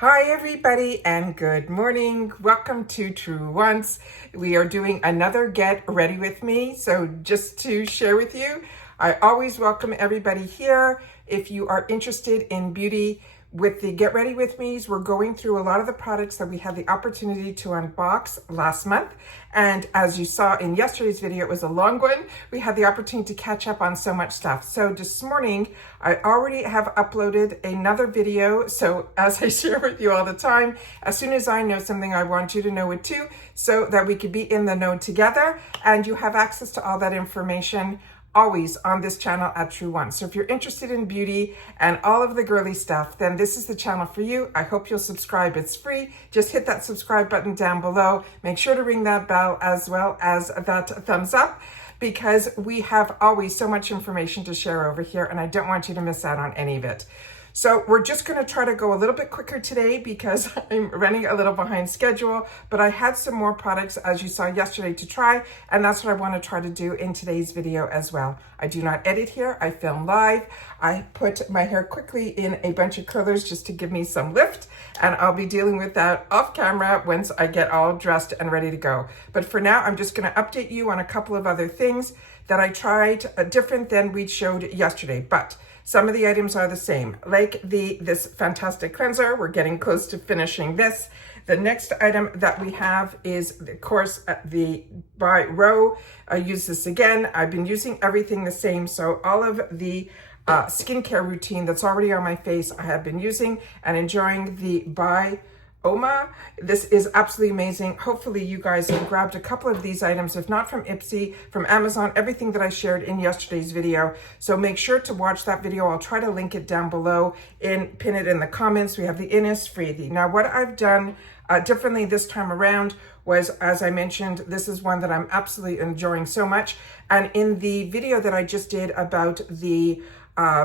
Hi everybody and good morning. Welcome to Truewants. We are doing another Get Ready With Me. So just to share with you, I always welcome everybody here. If you are interested in beauty, with the Get Ready With Me's, we're going through a lot of the products that we had the opportunity to unbox last month. And as you saw in yesterday's video, it was a long one. We had the opportunity to catch up on so much stuff. So this morning, I already have uploaded another video. So as I share with you all the time, as soon as I know something, I want you to know it too, so that we could be in the know together and you have access to all that information always on this channel at Truewants. So if you're interested in beauty and all of the girly stuff, then this is the channel for you. I hope you'll subscribe. It's free. Just hit that subscribe button down below. Make sure to ring that bell as well as that thumbs up, because we have always so much information to share over here and I don't want you to miss out on any of it. So we're just going to try to go a little bit quicker today because I'm running a little behind schedule, but I had some more products, as you saw yesterday, to try, and that's what I want to try to do in today's video as well. I do not edit here. I film live. I put my hair quickly in a bunch of curlers just to give me some lift, and I'll be dealing with that off camera once I get all dressed and ready to go. But for now, I'm just going to update you on a couple of other things that I tried different than we showed yesterday, but some of the items are the same, like this fantastic cleanser. We're getting close to finishing this. The next item that we have is, of course, the by Row. I use this again. I've been using everything the same, so all of the skincare routine that's already on my face, I have been using and enjoying the by Oma. This is absolutely amazing. Hopefully you guys have grabbed a couple of these items, if not from IPSY, from Amazon, everything that I shared in yesterday's video. So make sure to watch that video. I'll try to link it down below and pin it in the comments. We have the Innisfree. Now what I've done differently this time around was, as I mentioned, this is one that I'm absolutely enjoying so much. And in the video that I just did about the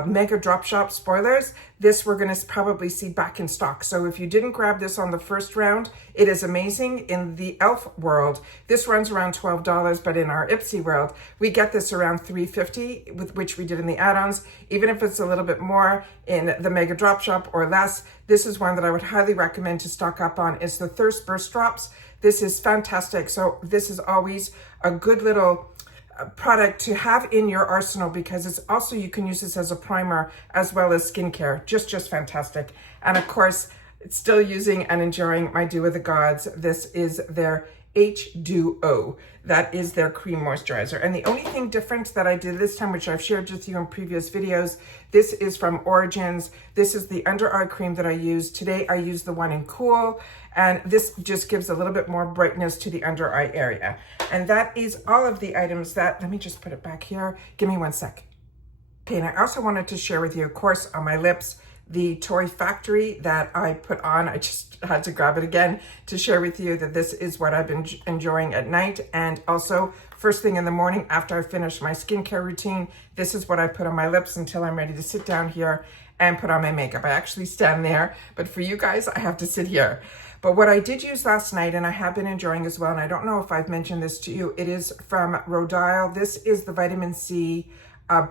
Mega Drop Shop spoilers, this we're going to probably see back in stock. So if you didn't grab this on the first round, it is amazing. In the e.l.f. world, this runs around $12, but in our IPSY world, we get this around $3.50, with which we did in the add-ons. Even if it's a little bit more in the Mega Drop Shop or less, this is one that I would highly recommend to stock up on. It's the Thirst Burst Drops. This is fantastic. So this is always a good little product to have in your arsenal, because it's also, you can use this as a primer as well as skincare. Just fantastic. And of course, it's still using and enjoying my Dew of the Gods. This is their H2O. That is their cream moisturizer. And the only thing different that I did this time, which I've shared with you in previous videos, this is from Origins. This is the under eye cream that I use. Today I use the one in Cool, and this just gives a little bit more brightness to the under eye area. And that is all of the items that, let me just put it back here. Give me one sec. Okay, and I also wanted to share with you, of course, on my lips, the Toy Factory that I put on. I just had to grab it again to share with you that this is what I've been enjoying at night, and also first thing in the morning after I finish my skincare routine. This is what I put on my lips until I'm ready to sit down here and put on my makeup. I actually stand there, but for you guys, I have to sit here. But what I did use last night, and I have been enjoying as well, and I don't know if I've mentioned this to you, it is from Rodile. This is the vitamin C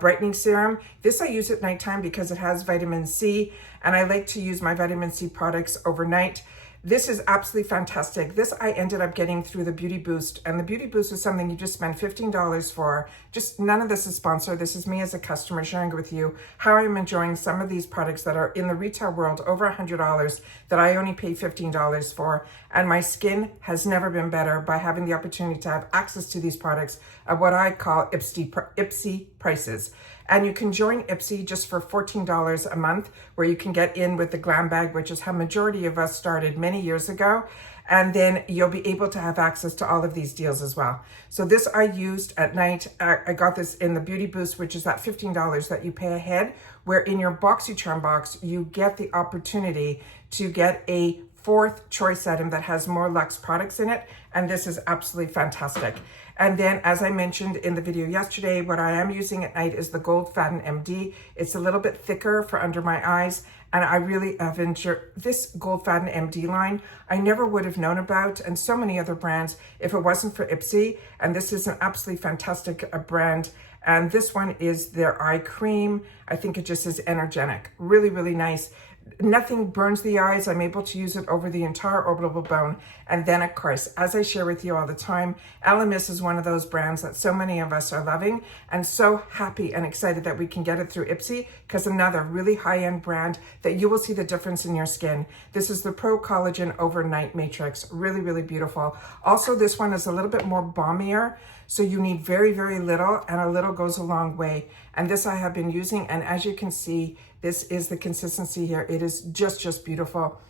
brightening serum. This I use at nighttime because it has vitamin C, and I like to use my vitamin C products overnight. This is absolutely fantastic. This I ended up getting through the Beauty Boost, and the Beauty Boost is something you just spend $15 for. Just none of this is sponsored. This is me as a customer sharing with you how I'm enjoying some of these products that are in the retail world over $100 that I only pay $15 for. And my skin has never been better by having the opportunity to have access to these products at what I call IPSY prices. And you can join IPSY just for $14 a month, where you can get in with the glam bag, which is how majority of us started many years ago. And then you'll be able to have access to all of these deals as well. So this I used at night. I got this in the Beauty Boost, which is that $15 that you pay ahead, where in your Boxycharm box, you get the opportunity to get a fourth choice item that has more luxe products in it. And this is absolutely fantastic. And then, as I mentioned in the video yesterday, what I am using at night is the Gold Faden MD. It's a little bit thicker for under my eyes, and I really have enjoyed this Gold Faden MD line. I never would have known about, and so many other brands, if it wasn't for IPSY. And this is an absolutely fantastic brand. And this one is their eye cream. I think it just is energetic. Really, really nice. Nothing burns the eyes. I'm able to use it over the entire orbital bone. And then, of course, as I share with you all the time, Elemis is one of those brands that so many of us are loving, and so happy and excited that we can get it through IPSY, because another really high-end brand that you will see the difference in your skin. This is the Pro Collagen Overnight Matrix. Really, really beautiful. Also, this one is a little bit more balmier, so you need very, very little, and a little goes a long way. And this I have been using, and as you can see, this is the consistency here. It is just beautiful.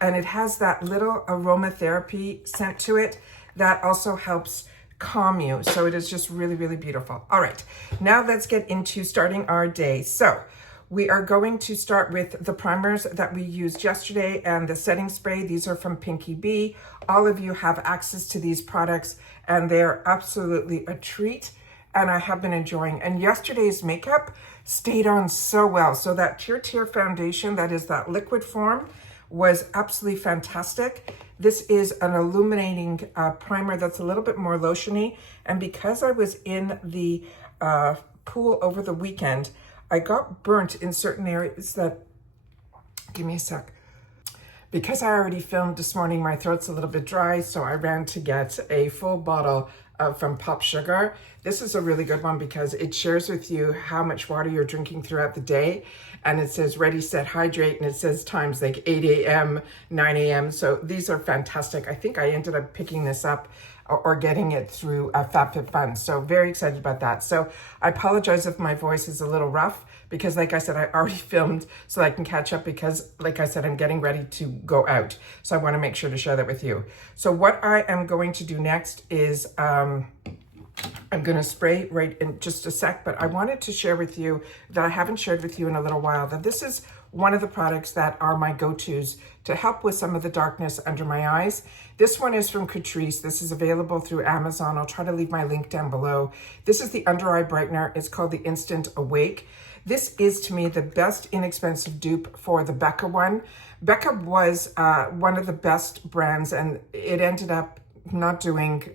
And it has that little aromatherapy scent to it that also helps calm you. So it is just really, really beautiful. All right, now let's get into starting our day. So we are going to start with the primers that we used yesterday and the setting spray. These are from Pinky Bee. All of you have access to these products, and they're absolutely a treat, and I have been enjoying. And yesterday's makeup stayed on so well. So that Tear foundation, that is that liquid form, was absolutely fantastic. This is an illuminating primer that's a little bit more lotiony. And because I was in the pool over the weekend, I got burnt in certain areas that, give me a sec. Because I already filmed this morning, my throat's a little bit dry, so I ran to get a full bottle from Pop Sugar. This is a really good one because it shares with you how much water you're drinking throughout the day. And it says ready, set, hydrate, and it says times like 8 a.m., 9 a.m. So these are fantastic. I think I ended up picking this up or getting it through FabFitFun. So very excited about that. So I apologize if my voice is a little rough, because like I said, I already filmed so I can catch up, because like I said, I'm getting ready to go out. So I want to make sure to share that with you. So what I am going to do next is I'm going to spray right in just a sec, but I wanted to share with you that I haven't shared with you in a little while, that this is one of the products that are my go-tos to help with some of the darkness under my eyes. This one is from Catrice. This is available through Amazon. I'll try to leave my link down below. This is the under eye brightener. It's called the Instant Awake. This is, to me, the best inexpensive dupe for the Becca one. Becca was one of the best brands, and it ended up not doing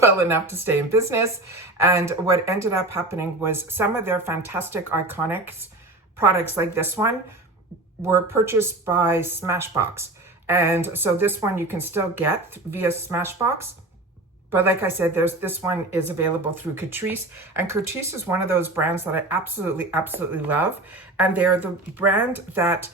well enough to stay in business. And what ended up happening was some of their fantastic iconic products like this one were purchased by Smashbox. And so this one you can still get via Smashbox. But like I said, this one is available through Catrice. And Catrice is one of those brands that I absolutely love. And they're the brand that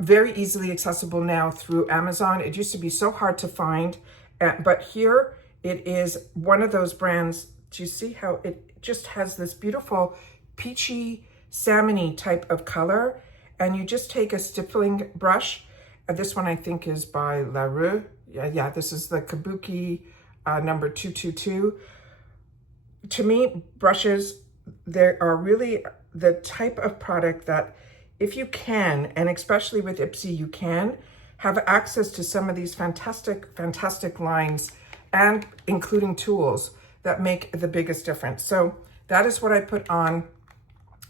very easily accessible now through Amazon. It used to be so hard to find. But here it is one of those brands. Do you see how it just has this beautiful peachy, salmon-y type of color? And you just take a stippling brush. This one I think is by La Rue. Yeah, this is the Kabuki number 222. To me, brushes, they are really the type of product that if you can, and especially with IPSY, you can have access to some of these fantastic lines, and including tools that make the biggest difference. So that is what I put on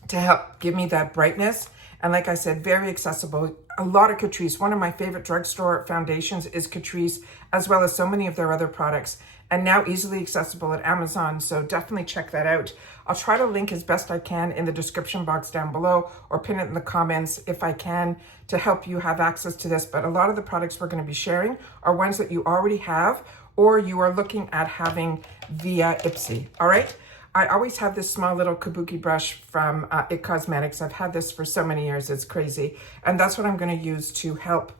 to help give me that brightness. And like I said, very accessible. A lot of Catrice. One of my favorite drugstore foundations is Catrice, as well as so many of their other products, and now easily accessible at Amazon. So definitely check that out. I'll try to link as best I can in the description box down below, or pin it in the comments if I can, to help you have access to this. But a lot of the products we're going to be sharing are ones that you already have, or you are looking at having via IPSY. All right. I always have this small little kabuki brush from IT Cosmetics. I've had this for so many years, it's crazy. And that's what I'm gonna use to help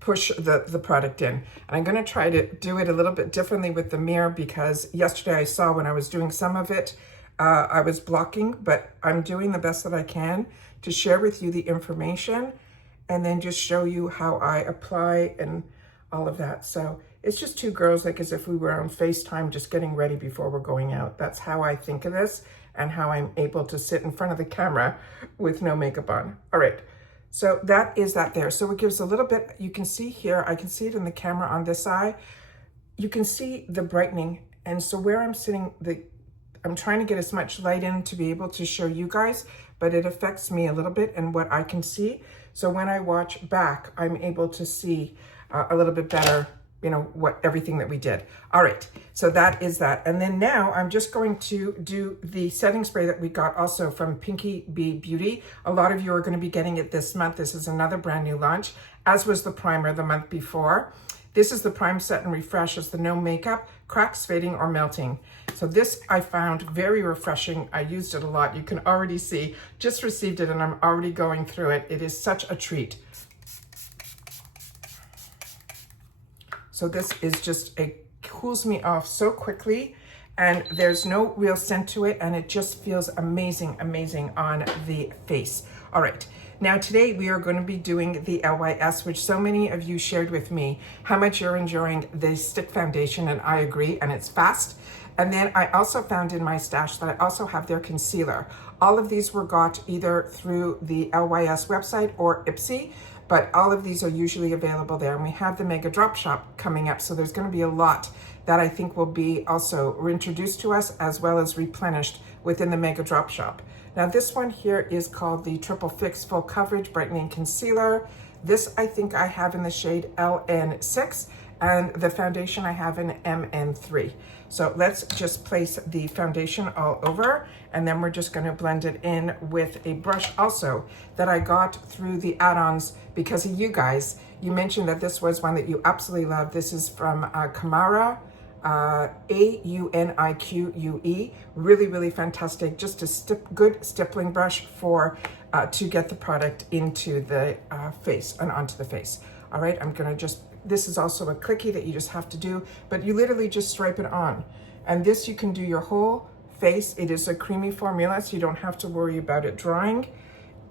push the product in. And I'm gonna try to do it a little bit differently with the mirror, because yesterday I saw when I was doing some of it, I was blocking, but I'm doing the best that I can to share with you the information and then just show you how I apply and all of that. So it's just two girls, like as if we were on FaceTime, just getting ready before we're going out. That's how I think of this, and how I'm able to sit in front of the camera with no makeup on. All right, so that is that there. So it gives a little bit, you can see here, I can see it in the camera on this eye. You can see the brightening. And so where I'm sitting, I'm trying to get as much light in to be able to show you guys, but it affects me a little bit and what I can see. So when I watch back, I'm able to see a little bit better you know, everything that we did. All right, so that is that. And then now I'm just going to do the setting spray that we got also from Pinky Bee Beauty. A lot of you are going to be getting it this month. This is another brand new launch, as was the primer the month before. This is the Prime Set and Refresh. It's the no makeup, cracks, fading, or melting. So this I found very refreshing. I used it a lot. You can already see, just received it and I'm already going through it. It is such a treat. So this is just, it cools me off so quickly and there's no real scent to it and it just feels amazing, amazing on the face. All right. Now today we are going to be doing the LYS, which so many of you shared with me how much you're enjoying the stick foundation, and I agree, and it's fast. And then I also found in my stash that I also have their concealer. All of these were got either through the LYS website or IPSY, but all of these are usually available there. And we have the Mega Drop Shop coming up, so there's going to be a lot that I think will be also reintroduced to us as well as replenished within the Mega Drop Shop. Now this one here is called the Triple Fix Full Coverage Brightening Concealer. This I think I have in the shade LN6 and the foundation I have in MN3. So let's just place the foundation all over and then we're just going to blend it in with a brush also that I got through the add-ons because of you guys. You mentioned that this was one that you absolutely love. This is from Kamara. AUNIQUE, really, really fantastic. Just a good stippling brush for to get the product into the face and onto the face. All right, I'm gonna just, this is also a clicky that you just have to do, but you literally just stripe it on. And this you can do your whole face. It is a creamy formula, so you don't have to worry about it drying.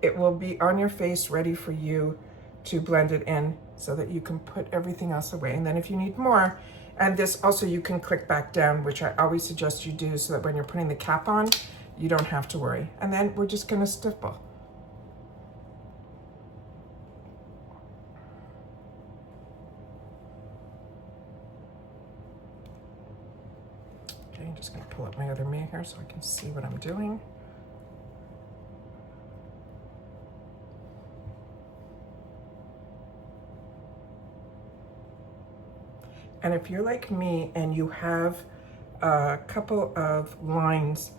It will be on your face ready for you to blend it in so that you can put everything else away. And then if you need more, and this also you can click back down, which I always suggest you do so that when you're putting the cap on, you don't have to worry. And then we're just gonna stipple. Okay, I'm just gonna pull up my other mirror here so I can see what I'm doing. And if you're like me and you have a couple of lines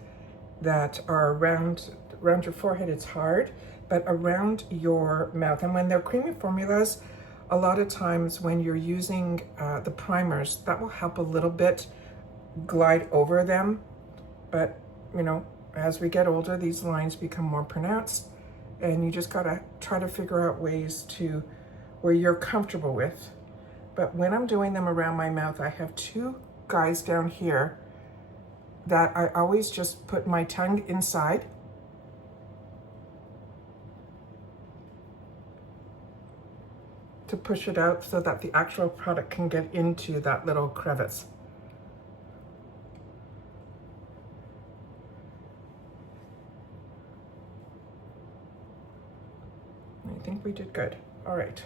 that are around your forehead, it's hard, but around your mouth. And when they're creamy formulas, a lot of times when you're using the primers, that will help a little bit glide over them. But, you know, as we get older, these lines become more pronounced and you just gotta try to figure out ways to where you're comfortable with. But when I'm doing them around my mouth, I have two guys down here that I always just put my tongue inside. To push it out so that the actual product can get into that little crevice. I think we did good. All right.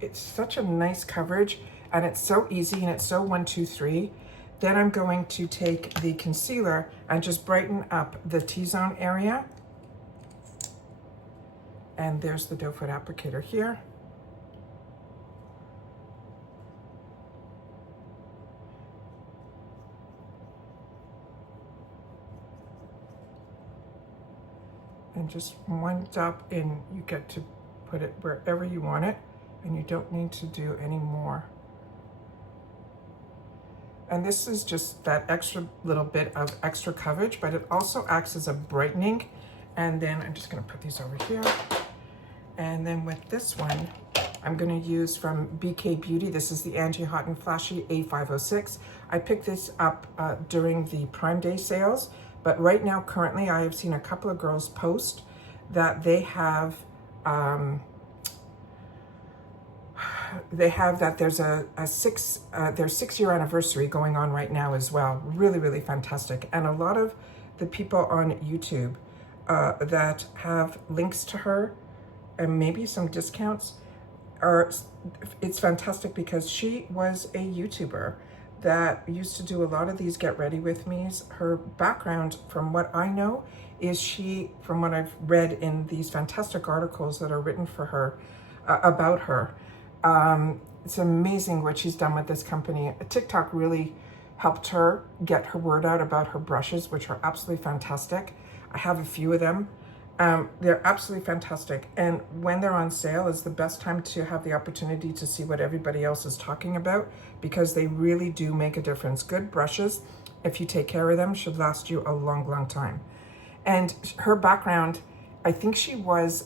It's such a nice coverage and it's so easy and it's so 1, 2, 3. Then I'm going to take the concealer and just brighten up the T-zone area. And there's the doe foot applicator here. And just one dab in, you get to put it wherever you want it. And you don't need to do any more. And this is just that extra little bit of extra coverage, but it also acts as a brightening. And then I'm just gonna put these over here. And then with this one, I'm gonna use from BK Beauty. This is the Anti-Hot and Flashy A506. I picked this up during the Prime Day sales, but right now, currently, I have seen a couple of girls post that they have that there's their 6-year anniversary going on right now as well. Really, really fantastic. And a lot of the people on YouTube that have links to her and maybe some discounts it's fantastic because she was a YouTuber that used to do a lot of these Get Ready With Me's. Her background, from what I know, is from what I've read in these fantastic articles that are written for her, about her. It's amazing what she's done with this company. TikTok really helped her get her word out about her brushes, which are absolutely fantastic. I have a few of them. They're absolutely fantastic. And when they're on sale is the best time to have the opportunity to see what everybody else is talking about, because they really do make a difference. Good brushes, if you take care of them, should last you a long, long time. And her background, I think she was,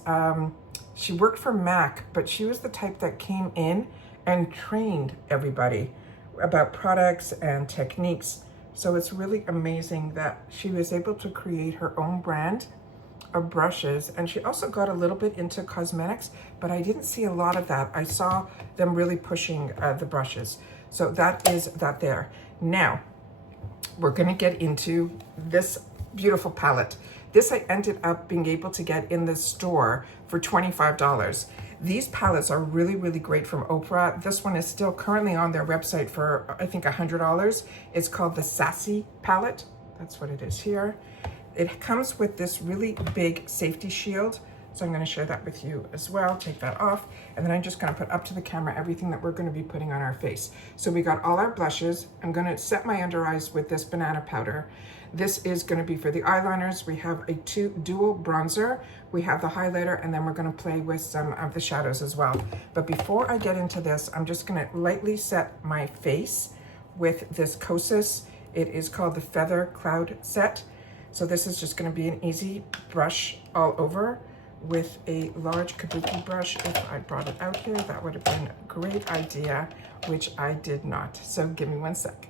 she worked for MAC, but she was the type that came in and trained everybody about products and techniques. So it's really amazing that she was able to create her own brand of brushes. And she also got a little bit into cosmetics, but I didn't see a lot of that. I saw them really pushing the brushes. So that is that there. Now, we're gonna get into this beautiful palette. This I ended up being able to get in the store for $25. These palettes are really, really great from Oprah. This one is still currently on their website for, I think, $100. It's called the Sassy palette. That's what it is here. It comes with this really big safety shield. So I'm gonna share that with you as well. Take that off. And then I'm just gonna put up to the camera everything that we're gonna be putting on our face. So we got all our blushes. I'm gonna set my under eyes with this banana powder. This is gonna be for the eyeliners. We have a dual bronzer. We have the highlighter, and then we're gonna play with some of the shadows as well. But before I get into this, I'm just gonna lightly set my face with this Kosas. It is called the Feather Cloud Set. So this is just gonna be an easy brush all over with a large kabuki brush. If I brought it out here, that would have been a great idea, which I did not. So give me 1 sec.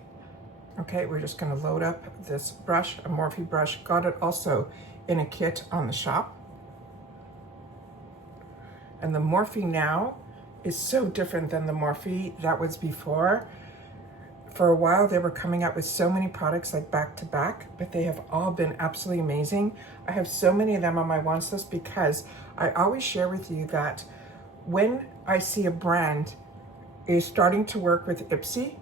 Okay, we're just gonna load up this brush, a Morphe brush. Got it also in a kit on the shop. And the Morphe now is so different than the Morphe that was before. For a while, they were coming out with so many products like back to back, but they have all been absolutely amazing. I have so many of them on my wants list because I always share with you that when I see a brand is starting to work with IPSY,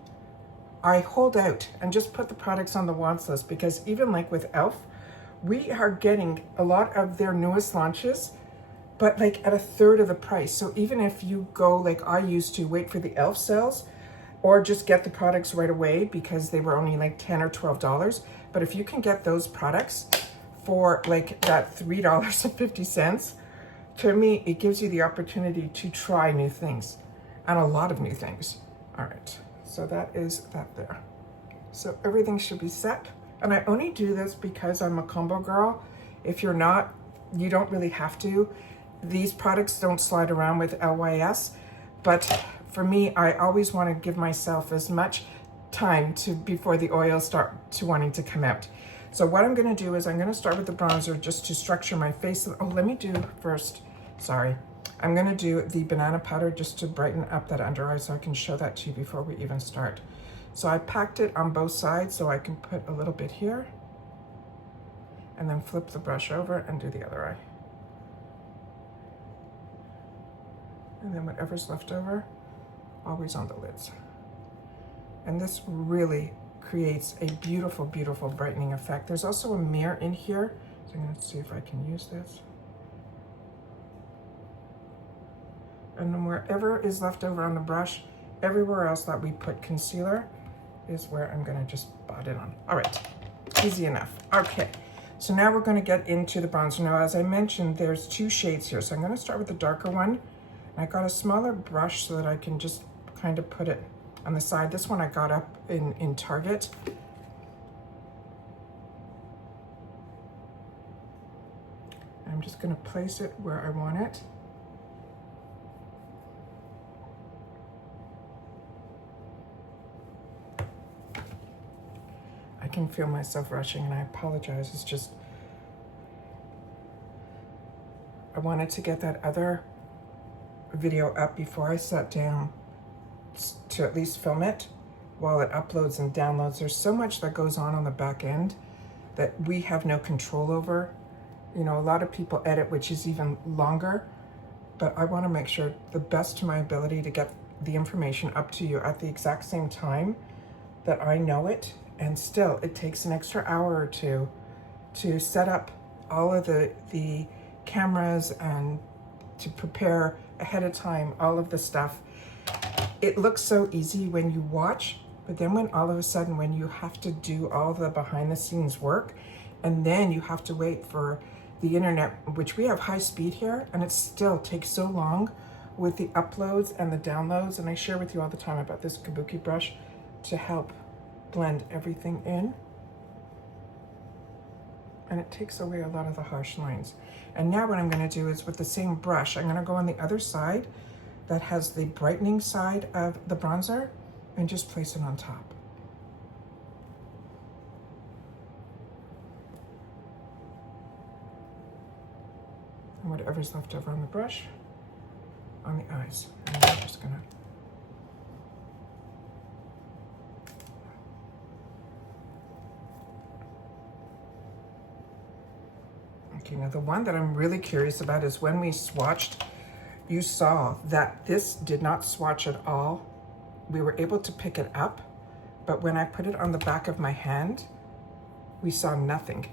I hold out and just put the products on the wants list, because even like with e.l.f., we are getting a lot of their newest launches, but like at a third of the price. So even if you go like I used to, wait for the e.l.f. sales, or just get the products right away because they were only like $10 or $12. But if you can get those products for like that $3.50, to me, it gives you the opportunity to try new things, and a lot of new things. All right, so that is that there. So everything should be set. And I only do this because I'm a combo girl. If you're not, you don't really have to. These products don't slide around with LYS, but for me, I always want to give myself as much time before the oils start to wanting to come out. So what I'm going to do is I'm going to start with the bronzer just to structure my face. Oh, let me do first, sorry. I'm going to do the banana powder just to brighten up that under eye so I can show that to you before we even start. So I packed it on both sides so I can put a little bit here and then flip the brush over and do the other eye. And then whatever's left over, always on the lids. And this really creates a beautiful, beautiful brightening effect. There's also a mirror in here, so I'm gonna see if I can use this. And then wherever is left over on the brush, everywhere else that we put concealer is where I'm gonna just blot it on. All right, easy enough. Okay, so now we're gonna get into the bronzer. Now, as I mentioned, there's 2 shades here. So I'm gonna start with the darker one. I got a smaller brush so that I can just kind of put it on the side. This one I got up in Target. I'm just gonna place it where I want it. I can feel myself rushing and I apologize. It's just, I wanted to get that other video up before I sat down to at least film it while it uploads and downloads. There's so much that goes on the back end that we have no control over. You know, a lot of people edit, which is even longer, but I want to make sure the best to my ability to get the information up to you at the exact same time that I know it, and still it takes an extra hour or two to set up all of the cameras and to prepare ahead of time all of the stuff. It looks so easy when you watch, but then when all of a sudden when you have to do all the behind the scenes work, and then you have to wait for the internet, which we have high speed here, and it still takes so long with the uploads and the downloads. And I share with you all the time about this kabuki brush to help blend everything in. And it takes away a lot of the harsh lines. And now what I'm gonna do is with the same brush, I'm gonna go on the other side that has the brightening side of the bronzer and just place it on top. And whatever's left over on the brush, on the eyes. And I'm just gonna okay, now the one that I'm really curious about is when we swatched, you saw that this did not swatch at all. We were able to pick it up, but when I put it on the back of my hand, we saw nothing.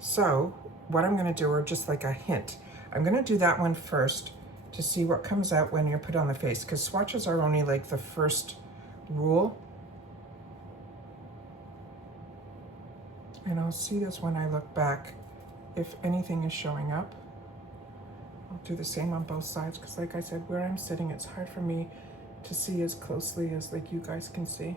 So what I'm gonna do, or just like a hint, I'm gonna do that one first to see what comes out when you put it on the face, because swatches are only like the first rule. And I'll see this when I look back, if anything is showing up. I'll do the same on both sides, because like I said, where I'm sitting, it's hard for me to see as closely as like you guys can see.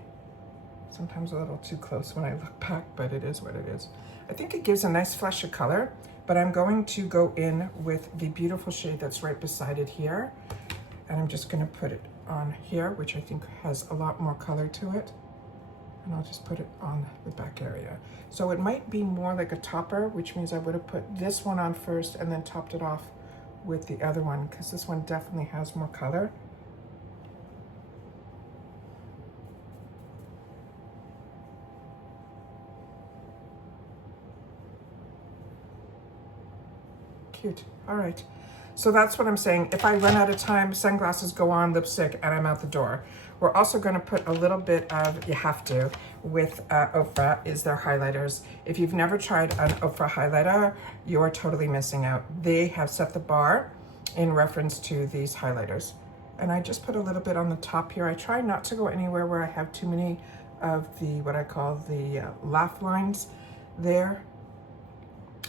Sometimes a little too close when I look back, but it is what it is. I think it gives a nice flush of color, but I'm going to go in with the beautiful shade that's right beside it here. And I'm just gonna put it on here, which I think has a lot more color to it. And I'll just put it on the back area. So it might be more like a topper, which means I would have put this one on first and then topped it off with the other one, because this one definitely has more color. Cute. All right. So that's what I'm saying. If I run out of time, sunglasses go on, lipstick, and I'm out the door. We're also going to put a little bit of, you have to, with Ofra, is their highlighters. If you've never tried an Ofra highlighter, you're totally missing out. They have set the bar in reference to these highlighters. And I just put a little bit on the top here. I try not to go anywhere where I have too many of the, what I call the laugh lines there.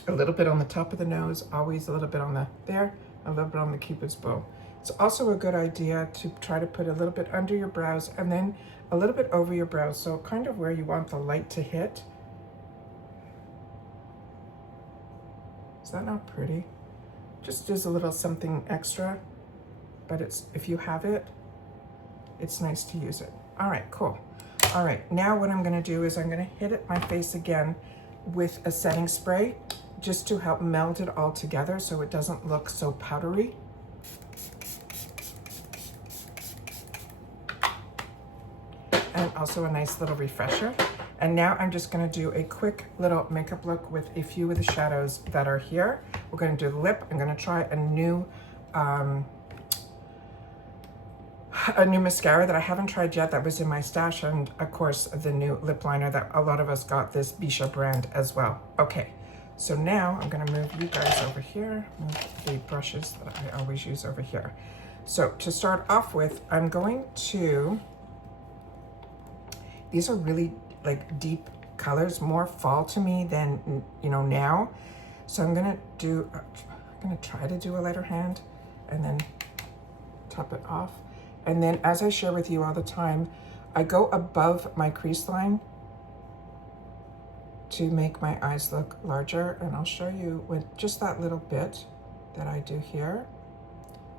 A little bit on the top of the nose, always a little bit on the there, a little bit on the Cupid's bow. It's also a good idea to try to put a little bit under your brows and then a little bit over your brows, so kind of where you want the light to hit. Is that not pretty? Just as a little something extra, but it's, if you have it, it's nice to use it. All right, cool. All right, now what I'm gonna do is I'm gonna hit it my face again with a setting spray, just to help meld it all together so it doesn't look so powdery. And also a nice little refresher. And now I'm just gonna do a quick little makeup look with a few of the shadows that are here. We're gonna do the lip. I'm gonna try a new mascara that I haven't tried yet that was in my stash, and of course the new lip liner that a lot of us got, this Bisha brand as well. Okay, so now I'm gonna move you guys over here, move the brushes that I always use over here. So to start off with, I'm going to, these are really like deep colors, more fall to me than, you know, now. So I'm gonna try to do a lighter hand and then top it off. And then, as I share with you all the time, I go above my crease line to make my eyes look larger. And I'll show you with just that little bit that I do here.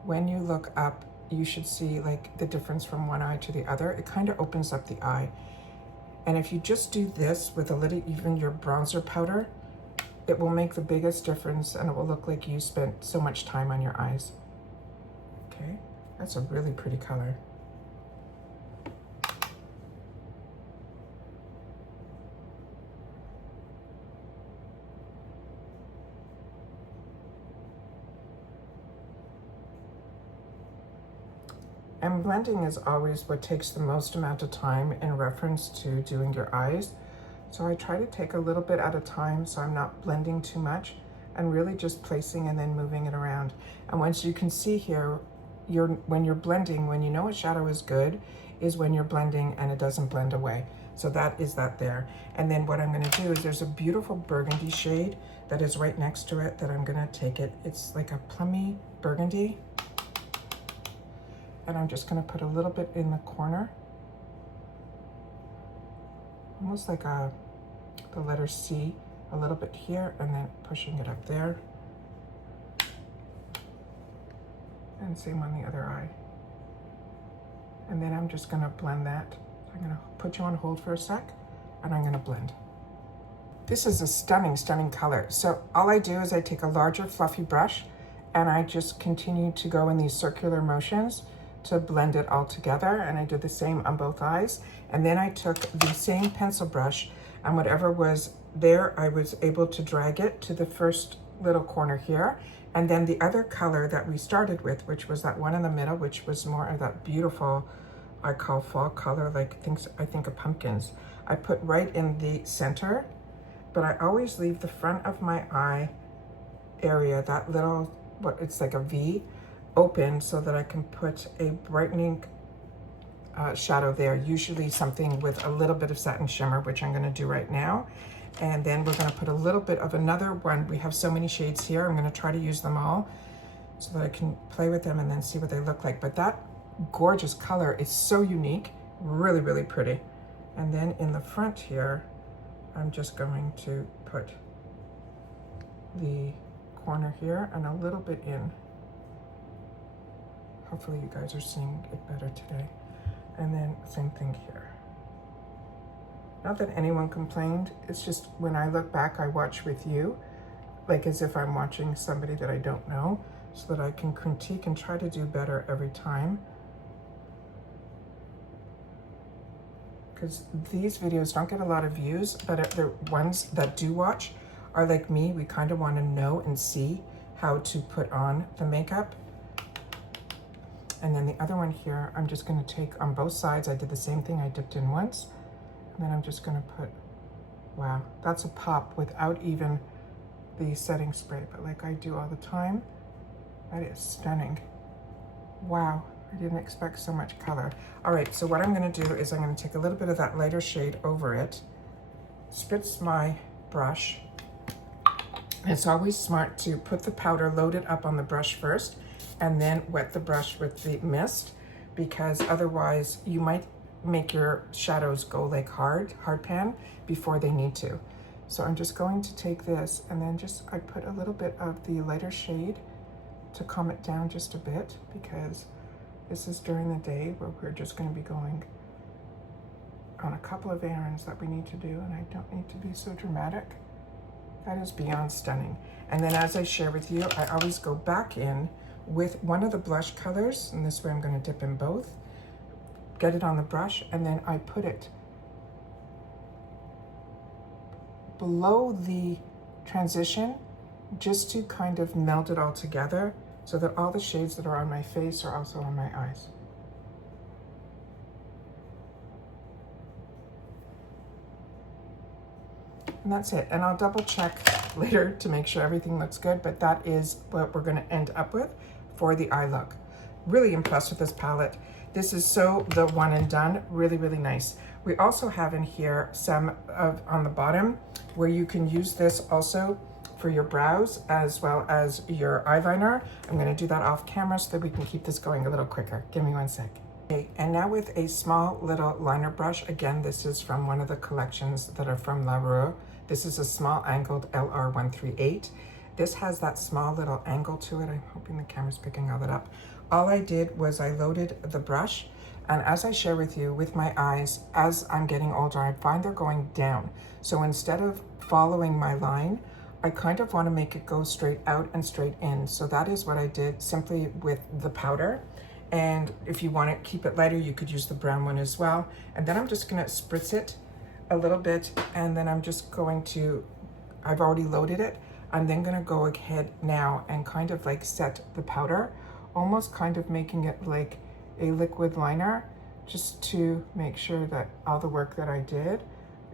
When you look up, you should see like the difference from one eye to the other. It kind of opens up the eye. And if you just do this with a little, even your bronzer powder, it will make the biggest difference, and it will look like you spent so much time on your eyes. Okay. That's a really pretty color. And blending is always what takes the most amount of time in reference to doing your eyes. So I try to take a little bit at a time so I'm not blending too much and really just placing and then moving it around. And once you can see here, when you're blending, when you know a shadow is good, is when you're blending and it doesn't blend away. So that is that there. And then what I'm gonna do is there's a beautiful burgundy shade that is right next to it that I'm gonna take it. It's like a plummy burgundy. And I'm just gonna put a little bit in the corner. Almost like the letter C, a little bit here, and then pushing it up there. And same on the other eye. And then I'm just gonna blend that. I'm gonna put you on hold for a sec, and I'm gonna blend. This is a stunning, stunning color. So all I do is I take a larger fluffy brush, and I just continue to go in these circular motions to blend it all together. And I do the same on both eyes. And then I took the same pencil brush, and whatever was there, I was able to drag it to the first little corner here. And then the other color that we started with, which was that one in the middle, which was more of that beautiful, I call fall color, like I think of pumpkins. I put right in the center, but I always leave the front of my eye area, that little, it's like a V, open so that I can put a brightening shadow there, usually something with a little bit of satin shimmer, which I'm gonna do right now. And then we're gonna put a little bit of another one. We have so many shades here. I'm gonna try to use them all so that I can play with them and then see what they look like. But that gorgeous color is so unique, really, really pretty. And then in the front here, I'm just going to put the corner here and a little bit in. Hopefully you guys are seeing it better today. And then same thing here. Not that anyone complained, it's just when I look back, I watch with you, like as if I'm watching somebody that I don't know, so that I can critique and try to do better every time. Because these videos don't get a lot of views, but the ones that do watch are like me. We kind of want to know and see how to put on the makeup. And then the other one here, I'm just going to take on both sides. I did the same thing. I dipped in once. And then I'm just going to put, wow, that's a pop without even the setting spray, but like I do all the time. That is stunning. Wow, I didn't expect so much color. All right, so what I'm going to do is I'm going to take a little bit of that lighter shade over it, spritz my brush. It's always smart to put the powder, load it up on the brush first, and then wet the brush with the mist, because otherwise you might make your shadows go like hard pan before they need to. So I'm just going to take this and then I put a little bit of the lighter shade to calm it down just a bit, because this is during the day where we're just going to be going on a couple of errands that we need to do, and I don't need to be so dramatic. That is beyond stunning. And then as I share with you, I always go back in with one of the blush colors, and this way I'm going to dip in both, get it on the brush, and then I put it below the transition just to kind of meld it all together so that all the shades that are on my face are also on my eyes. And that's it. And I'll double check later to make sure everything looks good, but that is what we're gonna end up with for the eye look. Really impressed with this palette. This is so the one and done, really, really nice. We also have in here some on the bottom where you can use this also for your brows as well as your eyeliner. I'm gonna do that off camera so that we can keep this going a little quicker. Give me one sec. Okay, and now with a small little liner brush, again, this is from one of the collections that are from La Rue. This is a small angled LR138. This has that small little angle to it. I'm hoping the camera's picking all that up. All I did was I loaded the brush, and as I share with you with my eyes, as I'm getting older, I find they're going down. So instead of following my line, I kind of want to make it go straight out and straight in. So that is what I did simply with the powder. And if you want to keep it lighter, you could use the brown one as well. And then I'm just going to spritz it a little bit, and then I'm just going to, I've already loaded it. I'm then going to go ahead now and kind of like set the powder, almost kind of making it like a liquid liner just to make sure that all the work that I did,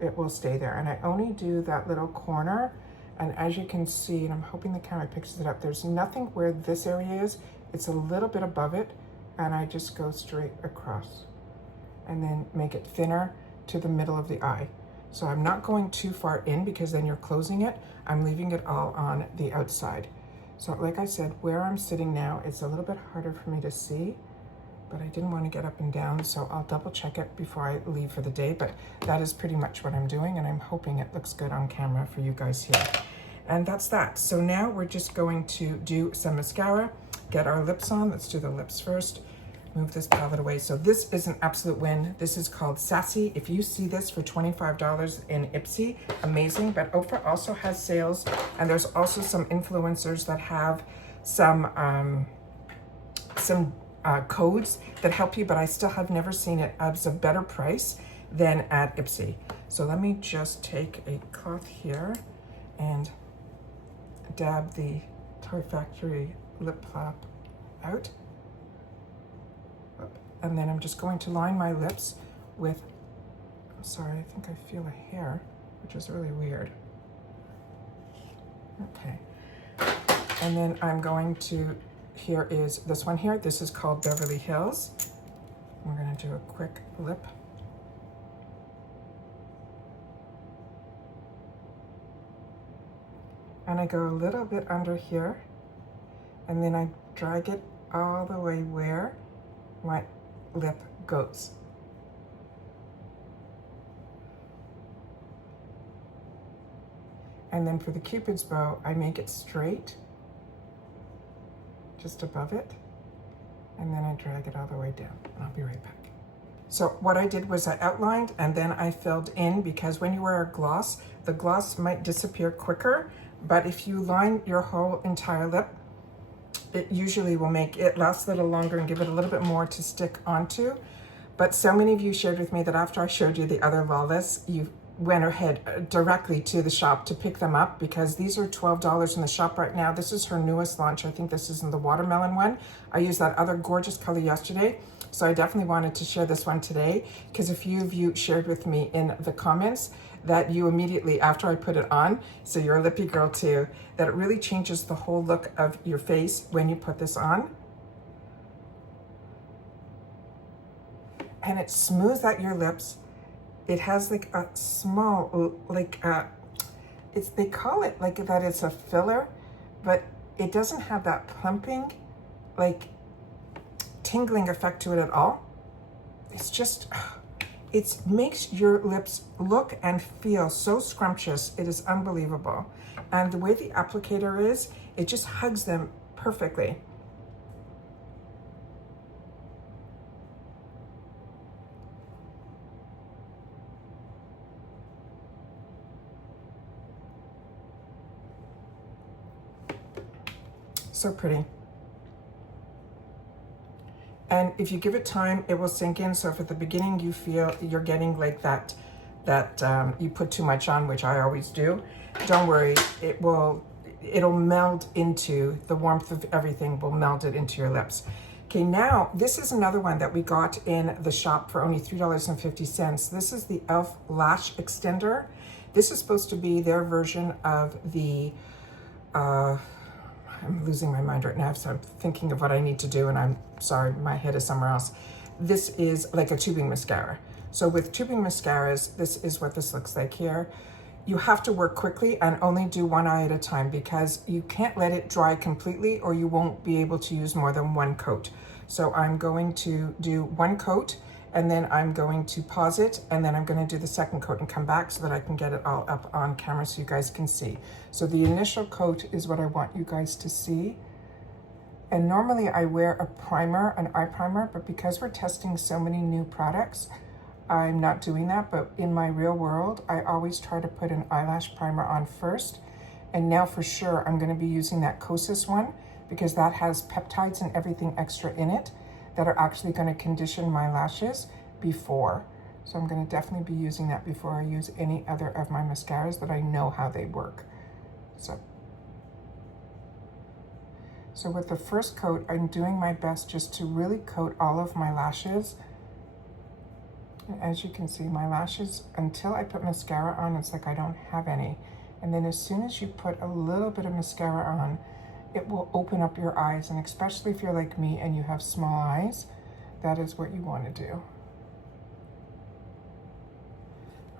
it will stay there. And I only do that little corner. And as you can see, and I'm hoping the camera picks it up, there's nothing where this area is. It's a little bit above it. And I just go straight across and then make it thinner to the middle of the eye. So I'm not going too far in because then you're closing it. I'm leaving it all on the outside. So like I said, where I'm sitting now, it's a little bit harder for me to see, but I didn't want to get up and down, so I'll double check it before I leave for the day. But that is pretty much what I'm doing, and I'm hoping it looks good on camera for you guys here. And that's that. So now we're just going to do some mascara, get our lips on. Let's do the lips first. Move this palette away. So this is an absolute win. This is called Sassy. If you see this for $25 in IPSY, amazing. But Oprah also has sales, and there's also some influencers that have some codes that help you, but I still have never seen it as a better price than at IPSY. So let me just take a cloth here and dab the Toy Factory lip flap out. And then I'm just going to line my lips with, I'm sorry, I think I feel a hair, which is really weird. Okay. And then I'm going to, here is this one here. This is called Beverly Hills. We're going to do a quick lip. And I go a little bit under here, and then I drag it all the way where my lip goes. And then for the Cupid's bow, I make it straight, just above it, and then I drag it all the way down, and I'll be right back. So what I did was I outlined and then I filled in, because when you wear a gloss, the gloss might disappear quicker, but if you line your whole entire lip, it usually will make it last a little longer and give it a little bit more to stick onto. But so many of you shared with me that after I showed you the other Lawless, you went ahead directly to the shop to pick them up, because these are $12 in the shop right now. This is her newest launch. I think this is in the watermelon one. I used that other gorgeous color yesterday, so I definitely wanted to share this one today, because a few of you shared with me in the comments that you immediately, after I put it on, so you're a lippy girl too, that it really changes the whole look of your face when you put this on. And it smooths out your lips. It has like a small, like, they call it like that it's a filler, but it doesn't have that plumping, like tingling effect to it at all. It's just, it makes your lips look and feel so scrumptious. It is unbelievable. And the way the applicator is, it just hugs them perfectly. So pretty. And if you give it time, it will sink in. So if at the beginning you feel you're getting like that you put too much on, which I always do, don't worry, it'll meld into the warmth of everything, will meld it into your lips. Okay, now this is another one that we got in the shop for only $3.50. This is the e.l.f. Lash Extender. This is supposed to be their version of the, I'm losing my mind right now, so I'm thinking of what I need to do, and I'm sorry, my head is somewhere else. This is like a tubing mascara. So with tubing mascaras, this is what this looks like here. You have to work quickly and only do one eye at a time, because you can't let it dry completely or you won't be able to use more than one coat. So I'm going to do one coat, and then I'm going to pause it, and then I'm going to do the second coat and come back so that I can get it all up on camera so you guys can see. So the initial coat is what I want you guys to see. And normally I wear a primer, an eye primer, but because we're testing so many new products, I'm not doing that. But in my real world, I always try to put an eyelash primer on first. And now for sure, I'm going to be using that Kosas one, because that has peptides and everything extra in it that are actually going to condition my lashes before. So I'm going to definitely be using that before I use any other of my mascaras that I know how they work. So with the first coat, I'm doing my best just to really coat all of my lashes. And as you can see, my lashes, until I put mascara on, it's like I don't have any. And then as soon as you put a little bit of mascara on, it will open up your eyes. And especially if you're like me and you have small eyes, that is what you want to do.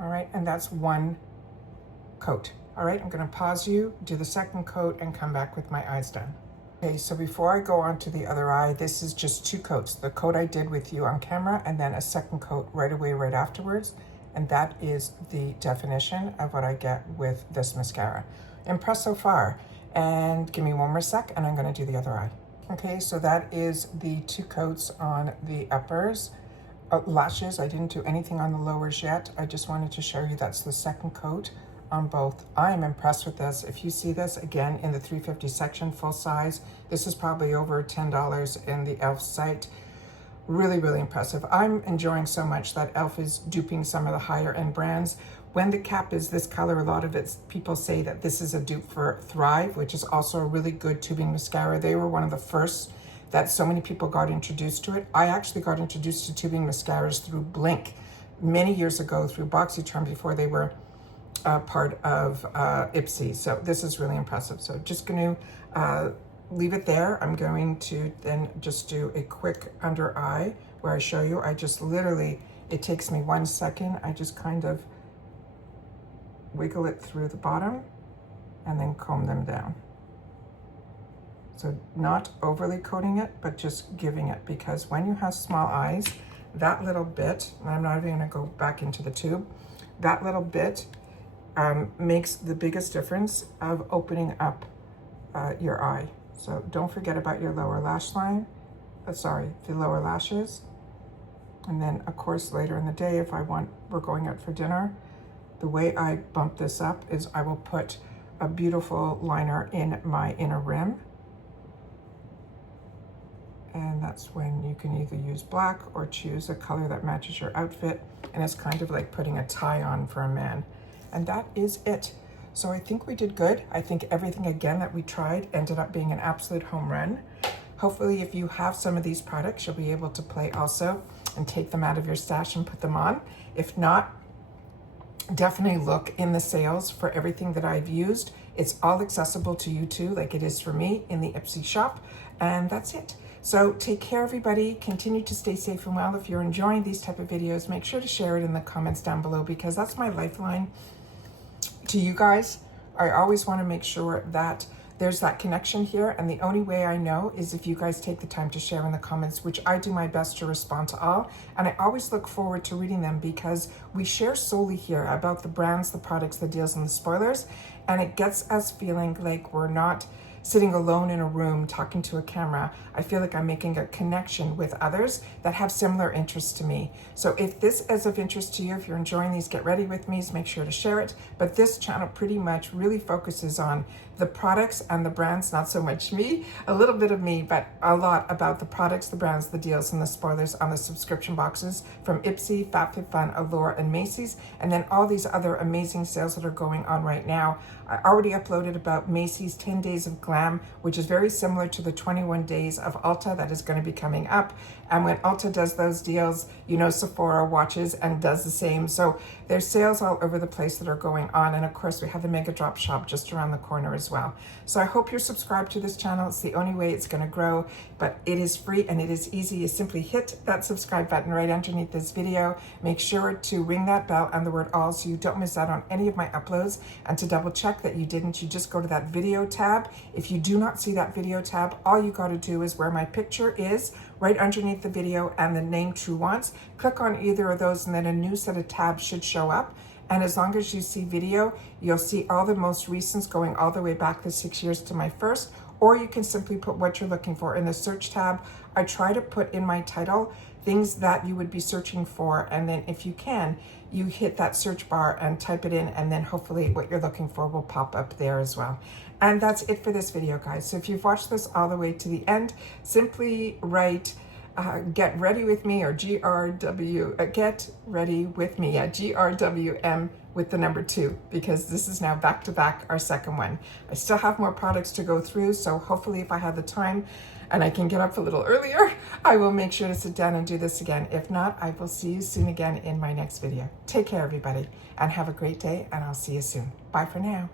All right, and that's one coat. All right, I'm gonna pause you, do the second coat, and come back with my eyes done. Okay, so before I go on to the other eye, this is just two coats. The coat I did with you on camera, and then a second coat right away, right afterwards. And that is the definition of what I get with this mascara. Impressed so far. And give me one more sec, and I'm gonna do the other eye. Okay, so that is the two coats on the uppers. Lashes, I didn't do anything on the lowers yet. I just wanted to show you that's the second coat on both. I'm impressed with this. If you see this again in the 350 section, full size, this is probably over $10 in the e.l.f. site. Really, really impressive. I'm enjoying so much that e.l.f. is duping some of the higher end brands. When the cap is this color, a lot of it, people say that this is a dupe for Thrive, which is also a really good tubing mascara. They were one of the first that so many people got introduced to it. I actually got introduced to tubing mascaras through Blink many years ago, through Boxycharm, before they were part of IPSY. So this is really impressive. So just going to leave it there. I'm going to then just do a quick under eye where I show you. I just literally, it takes me 1 second. I just kind of wiggle it through the bottom and then comb them down. So not overly coating it, but just giving it, because when you have small eyes, that little bit, and I'm not even gonna go back into the tube, that little bit makes the biggest difference of opening up your eye. So don't forget about your lower lash line, the lower lashes. And then of course later in the day, if we're going out for dinner, the way I bump this up is I will put a beautiful liner in my inner rim. And that's when you can either use black or choose a color that matches your outfit. And it's kind of like putting a tie on for a man. And that is it. So I think we did good. I think everything again that we tried ended up being an absolute home run. Hopefully if you have some of these products, you'll be able to play also and take them out of your stash and put them on. If not, definitely look in the sales for everything that I've used. It's all accessible to you too, like it is for me in the IPSY shop. And that's it. So take care, everybody. Continue to stay safe and well. If you're enjoying these type of videos, make sure to share it in the comments down below, because that's my lifeline to you guys. I always want to make sure that there's that connection here, and the only way I know is if you guys take the time to share in the comments, which I do my best to respond to all, and I always look forward to reading them, because we share solely here about the brands, the products, the deals, and the spoilers, and it gets us feeling like we're not sitting alone in a room talking to a camera. I feel like I'm making a connection with others that have similar interests to me. So if this is of interest to you, if you're enjoying these Get Ready With Me's, make sure to share it. But this channel pretty much really focuses on the products and the brands, not so much me, a little bit of me, but a lot about the products, the brands, the deals, and the spoilers on the subscription boxes from IPSY, FabFitFun, Allure, and Macy's, and then all these other amazing sales that are going on right now. I already uploaded about Macy's 10 Days of Glam, which is very similar to the 21 Days of Ulta that is going to be coming up. And when Ulta does those deals, you know, Sephora watches and does the same. So there's sales all over the place that are going on. And of course, we have the Mega Drop Shop just around the corner as well. So I hope you're subscribed to this channel. It's the only way it's going to grow, but it is free and it is easy. You simply hit that subscribe button right underneath this video. Make sure to ring that bell and the word all so you don't miss out on any of my uploads. And to double check that you didn't, you just go to that video tab. If you do not see that video tab, all you got to do is where my picture is, right underneath the video, and the name Truewants. Click on either of those and then a new set of tabs should show up. And as long as you see video, you'll see all the most recents going all the way back the 6 years to my first, or you can simply put what you're looking for in the search tab. I try to put in my title things that you would be searching for, and then if you can, you hit that search bar and type it in, and then hopefully what you're looking for will pop up there as well. And that's it for this video, guys. So if you've watched this all the way to the end, simply write Get Ready With Me, or Get Ready With Me, GRWM with the number 2, because this is now back to back our second one. I still have more products to go through, so hopefully if I have the time and I can get up a little earlier, I will make sure to sit down and do this again. If not, I will see you soon again in my next video. Take care, everybody, and have a great day, and I'll see you soon. Bye for now.